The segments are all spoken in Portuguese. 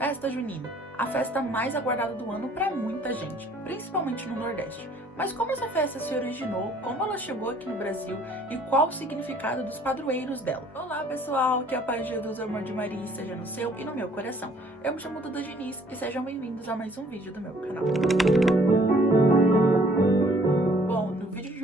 Festa junina, a festa mais aguardada do ano para muita gente, principalmente no Nordeste. Mas como essa festa se originou, como ela chegou aqui no Brasil e qual o significado dos padroeiros dela? Olá pessoal, que a paz de Jesus, o amor de Maria esteja no seu e no meu coração. Eu me chamo Duda Diniz e sejam bem-vindos a mais um vídeo do meu canal.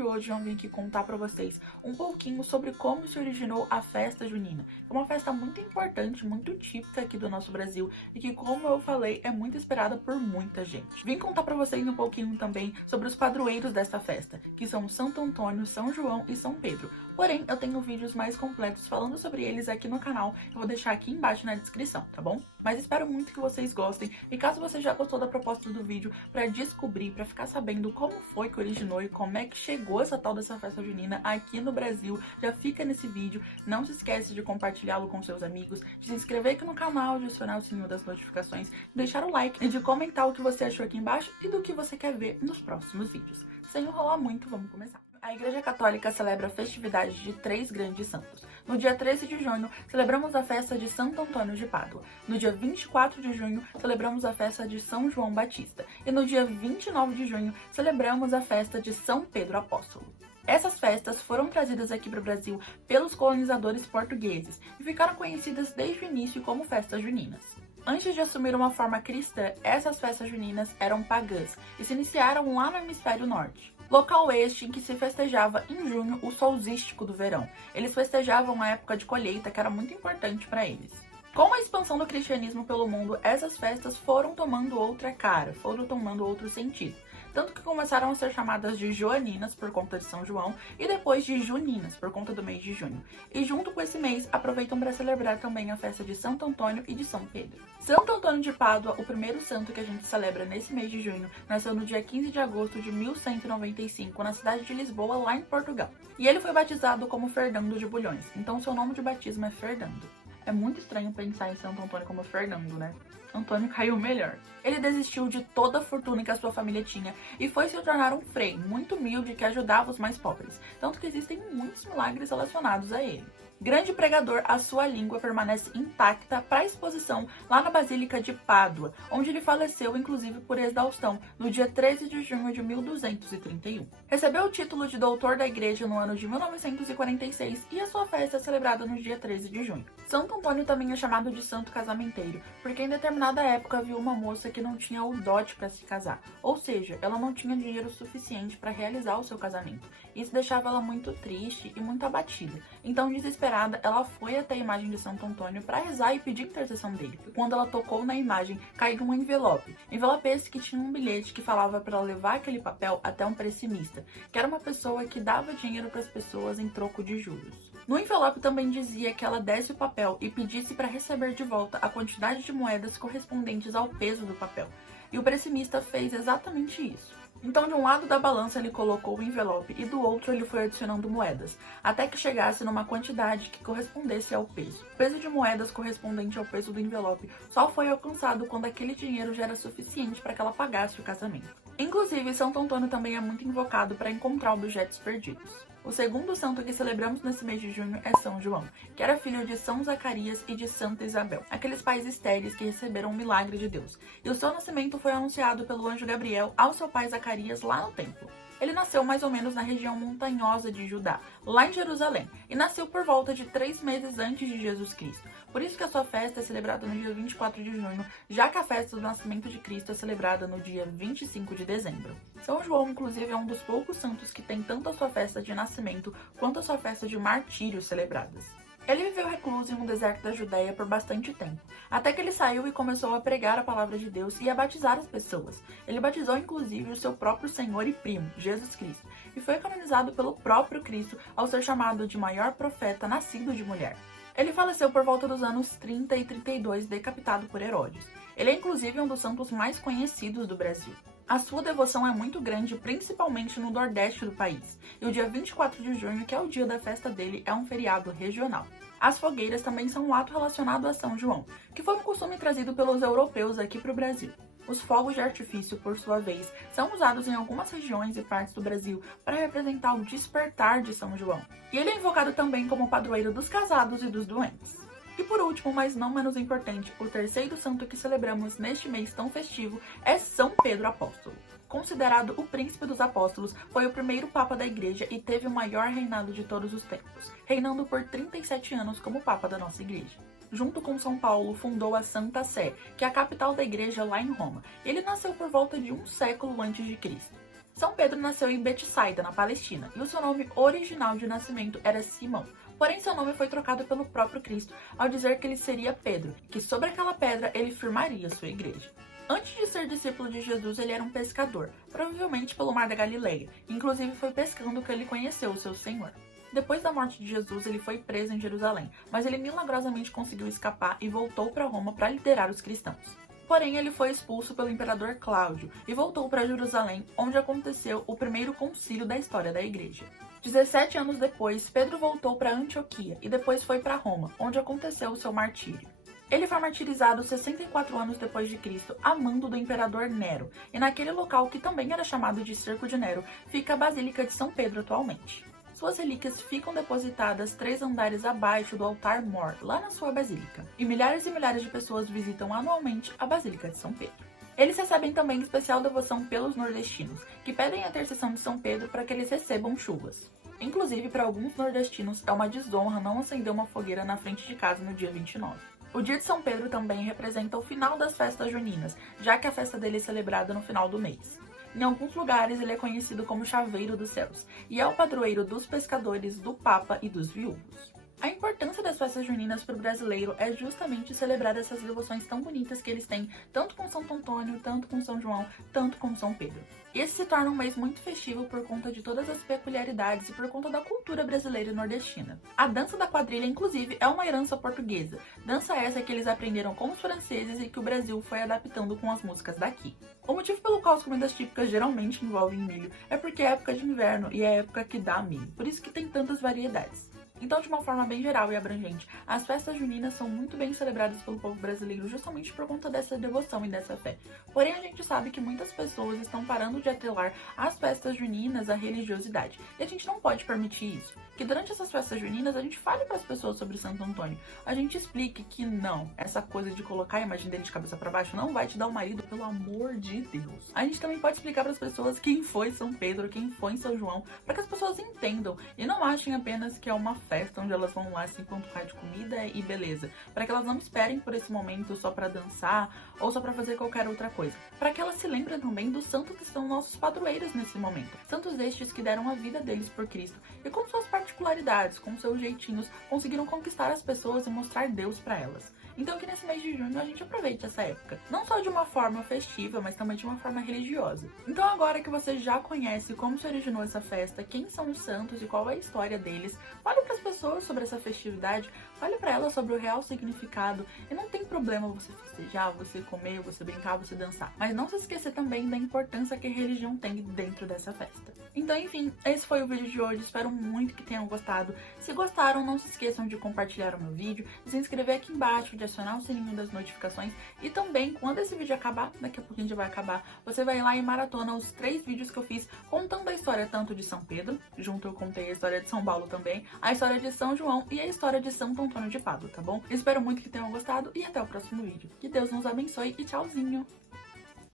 Hoje eu vim aqui contar pra vocês um pouquinho sobre como se originou a festa junina. É uma festa muito importante, muito típica aqui do nosso Brasil e que, como eu falei, é muito esperada por muita gente. Vim contar pra vocês um pouquinho também sobre os padroeiros desta festa, que são Santo Antônio, São João e São Pedro. Porém, eu tenho vídeos mais completos falando sobre eles aqui no canal, eu vou deixar aqui embaixo na descrição, tá bom? Mas espero muito que vocês gostem e caso você já gostou da proposta do vídeo, pra descobrir, pra ficar sabendo como foi que originou e como é que chegou essa tal dessa festa junina aqui no Brasil, já fica nesse vídeo. Não se esquece de compartilhá-lo com seus amigos, de se inscrever aqui no canal, de acionar o sininho das notificações, de deixar o like e de comentar o que você achou aqui embaixo e do que você quer ver nos próximos vídeos. Sem enrolar muito, vamos começar. A Igreja Católica celebra a festividade de 3 grandes santos. No dia 13 de junho, celebramos a festa de Santo Antônio de Pádua. No dia 24 de junho, celebramos a festa de São João Batista. E no dia 29 de junho, celebramos a festa de São Pedro Apóstolo. Essas festas foram trazidas aqui para o Brasil pelos colonizadores portugueses e ficaram conhecidas desde o início como festas juninas. Antes de assumir uma forma cristã, essas festas juninas eram pagãs e se iniciaram lá no hemisfério norte. Local este em que se festejava em junho o solstício do verão. Eles festejavam a época de colheita, que era muito importante para eles. Com a expansão do cristianismo pelo mundo, essas festas foram tomando outra cara, foram tomando outro sentido. Tanto que começaram a ser chamadas de joaninas por conta de São João e depois de juninas por conta do mês de junho. E junto com esse mês, aproveitam para celebrar também a festa de Santo Antônio e de São Pedro. Santo Antônio de Pádua, o primeiro santo que a gente celebra nesse mês de junho, nasceu no dia 15 de agosto de 1195, na cidade de Lisboa, lá em Portugal. E ele foi batizado como Fernando de Bulhões, então seu nome de batismo é Fernando. É muito estranho pensar em Santo Antônio como Fernando, né? Antônio caiu melhor. Ele desistiu de toda a fortuna que a sua família tinha e foi se tornar um frei muito humilde que ajudava os mais pobres, tanto que existem muitos milagres relacionados a ele. Grande pregador, a sua língua permanece intacta para a exposição lá na Basílica de Pádua, onde ele faleceu inclusive por exaustão no dia 13 de junho de 1231. Recebeu o título de doutor da igreja no ano de 1946 e a sua festa é celebrada no dia 13 de junho. Santo Antônio também é chamado de santo casamenteiro, porque em determinada época viu uma moça que não tinha o dote para se casar, ou seja, ela não tinha dinheiro suficiente para realizar o seu casamento. Isso deixava ela muito triste e muito abatida. Então, desesperada, ela foi até a imagem de Santo Antônio para rezar e pedir intercessão dele. E quando ela tocou na imagem, caiu um envelope. Envelope esse que tinha um bilhete que falava para ela levar aquele papel até um pressimista, que era uma pessoa que dava dinheiro para as pessoas em troco de juros. No envelope também dizia que ela desse o papel e pedisse para receber de volta a quantidade de moedas correspondentes ao peso do papel. E o pressimista fez exatamente isso. Então, de um lado da balança ele colocou o envelope e do outro ele foi adicionando moedas, até que chegasse numa quantidade que correspondesse ao peso. O peso de moedas correspondente ao peso do envelope só foi alcançado quando aquele dinheiro já era suficiente para que ela pagasse o casamento. Inclusive, Santo Antônio também é muito invocado para encontrar objetos perdidos. O segundo santo que celebramos nesse mês de junho é São João, que era filho de São Zacarias e de Santa Isabel, aqueles pais estéreis que receberam o milagre de Deus. E o seu nascimento foi anunciado pelo anjo Gabriel ao seu pai Zacarias lá no templo. Ele nasceu mais ou menos na região montanhosa de Judá, lá em Jerusalém, e nasceu por volta de 3 meses antes de Jesus Cristo. Por isso que a sua festa é celebrada no dia 24 de junho, já que a festa do nascimento de Cristo é celebrada no dia 25 de dezembro. São João, inclusive, é um dos poucos santos que tem tanto a sua festa de nascimento quanto a sua festa de martírio celebradas. Ele viveu recluso em um deserto da Judéia por bastante tempo, até que ele saiu e começou a pregar a palavra de Deus e a batizar as pessoas. Ele batizou inclusive o seu próprio Senhor e primo, Jesus Cristo, e foi canonizado pelo próprio Cristo ao ser chamado de maior profeta nascido de mulher. Ele faleceu por volta dos anos 30 e 32, decapitado por Herodes. Ele é inclusive um dos santos mais conhecidos do Brasil. A sua devoção é muito grande, principalmente no nordeste do país, e o dia 24 de junho, que é o dia da festa dele, é um feriado regional. As fogueiras também são um ato relacionado a São João, que foi um costume trazido pelos europeus aqui para o Brasil. Os fogos de artifício, por sua vez, são usados em algumas regiões e partes do Brasil para representar o despertar de São João. E ele é invocado também como padroeiro dos casados e dos doentes. E por último, mas não menos importante, o terceiro santo que celebramos neste mês tão festivo é São Pedro Apóstolo. Considerado o príncipe dos apóstolos, foi o primeiro papa da igreja e teve o maior reinado de todos os tempos, reinando por 37 anos como papa da nossa igreja. Junto com São Paulo, fundou a Santa Sé, que é a capital da igreja lá em Roma. Ele nasceu por volta de um século antes de Cristo. São Pedro nasceu em Betsaida, na Palestina, e o seu nome original de nascimento era Simão. Porém, seu nome foi trocado pelo próprio Cristo ao dizer que ele seria Pedro, que sobre aquela pedra ele firmaria sua igreja. Antes de ser discípulo de Jesus, ele era um pescador, provavelmente pelo Mar da Galileia. Inclusive, foi pescando que ele conheceu o seu Senhor. Depois da morte de Jesus, ele foi preso em Jerusalém, mas ele milagrosamente conseguiu escapar e voltou para Roma para liderar os cristãos. Porém, ele foi expulso pelo imperador Cláudio e voltou para Jerusalém, onde aconteceu o primeiro concílio da história da igreja. 17 anos depois, Pedro voltou para Antioquia e depois foi para Roma, onde aconteceu o seu martírio. Ele foi martirizado 64 anos depois de Cristo, a mando do imperador Nero, e naquele local que também era chamado de Cerco de Nero, fica a Basílica de São Pedro atualmente. Suas relíquias ficam depositadas 3 andares abaixo do altar mor, lá na sua basílica, e milhares de pessoas visitam anualmente a Basílica de São Pedro. Eles recebem também especial devoção pelos nordestinos, que pedem a intercessão de São Pedro para que eles recebam chuvas. Inclusive, para alguns nordestinos, é uma desonra não acender uma fogueira na frente de casa no dia 29. O dia de São Pedro também representa o final das festas juninas, já que a festa dele é celebrada no final do mês. Em alguns lugares ele é conhecido como Chaveiro dos Céus, e é o padroeiro dos pescadores, do Papa e dos viúvos. A importância das festas juninas para o brasileiro é justamente celebrar essas devoções tão bonitas que eles têm, tanto com Santo Antônio, tanto com São João, tanto com São Pedro. Esse se torna um mês muito festivo por conta de todas as peculiaridades e por conta da cultura brasileira e nordestina. A dança da quadrilha, inclusive, é uma herança portuguesa. Dança essa que eles aprenderam com os franceses e que o Brasil foi adaptando com as músicas daqui. O motivo pelo qual as comidas típicas geralmente envolvem milho é porque é época de inverno e é a época que dá milho, por isso que tem tantas variedades. Então, de uma forma bem geral e abrangente, as festas juninas são muito bem celebradas pelo povo brasileiro justamente por conta dessa devoção e dessa fé. Porém, a gente sabe que muitas pessoas estão parando de atrelar as festas juninas à religiosidade. E a gente não pode permitir isso. Que durante essas festas juninas a gente fale para as pessoas sobre Santo Antônio. A gente explique que não, essa coisa de colocar a imagem dele de cabeça para baixo não vai te dar um marido, pelo amor de Deus. A gente também pode explicar para as pessoas quem foi São Pedro, quem foi São João, para que as pessoas entendam e não achem apenas que é uma festa onde elas vão lá se empanturrar de comida e beleza, para que elas não esperem por esse momento só para dançar ou só para fazer qualquer outra coisa, para que elas se lembrem também dos santos que são nossos padroeiros nesse momento, santos estes que deram a vida deles por Cristo e com suas particularidades, com seus jeitinhos, conseguiram conquistar as pessoas e mostrar Deus para elas. Então que nesse mês de junho a gente aproveite essa época, não só de uma forma festiva, mas também de uma forma religiosa. Então agora que você já conhece como se originou essa festa, quem são os santos e qual é a história deles, fale para as pessoas sobre essa festividade, fale para elas sobre o real significado, e não tem problema você festejar, você comer, você brincar, você dançar, mas não se esquecer também da importância que a religião tem dentro dessa festa. Então enfim, esse foi o vídeo de hoje, espero muito que tenham gostado. Se gostaram, não se esqueçam de compartilhar o meu vídeo, de se inscrever aqui embaixo, de acionar o sininho das notificações e também, quando esse vídeo acabar, daqui a pouquinho já vai acabar, você vai lá e maratona os 3 vídeos que eu fiz contando a história tanto de São Pedro, junto eu contei a história de São Paulo também, a história de São João e a história de Santo Antônio de Pádua, tá bom? Espero muito que tenham gostado e até o próximo vídeo. Que Deus nos abençoe e tchauzinho!